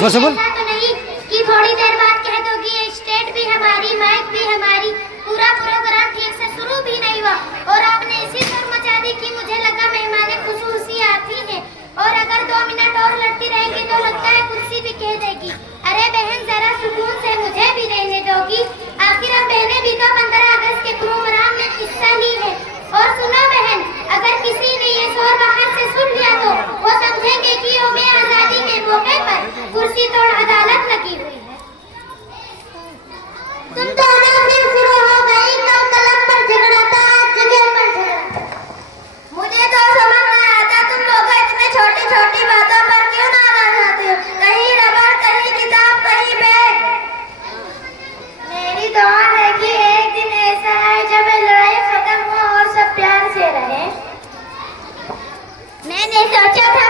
ऐसा तो नहीं कि थोड़ी देर बाद कह दोगी ये स्टेट भी हमारी, माइक भी हमारी, पूरा प्रोग्राम ठीक से शुरू भी नहीं हुआ और आपने ऐसी शोर मचा दी कि मुझे लगा मेहमान खुशूसी आती है और अगर 2 मिनट और लड़ती रहेगी तो लगता है कुर्सी भी कह देगी। अरे बहन जरा सुकून से मुझे भी रहने दोगी, आखिर हम बहनें भी तो 15 अगस्त के प्रोग्राम में हिस्सा ली है। और सुनो बहन, अगर किसी ने ये शोर बाहर से सुन लिया तो वो समझेंगे कि यौम आजादी के मौके पर कुर्सी तोड़ अदालत लगी हुई है। तुम तो फिर शुरू हो गई, कल कलम पर झगड़ा था, आज जगह पर झगड़ा। मुझे तो समझ नहीं आता तुम लोग इतने छोटी छोटी बातों पर क्यों नाराज होते हो, कहीं रबर, कहीं किताब, कहीं बैग। मेरी दुआ है कि एक दिन ऐसा आए जब लड़ाई खत्म हो और सब प्यार से रहे। मैंने सोचा था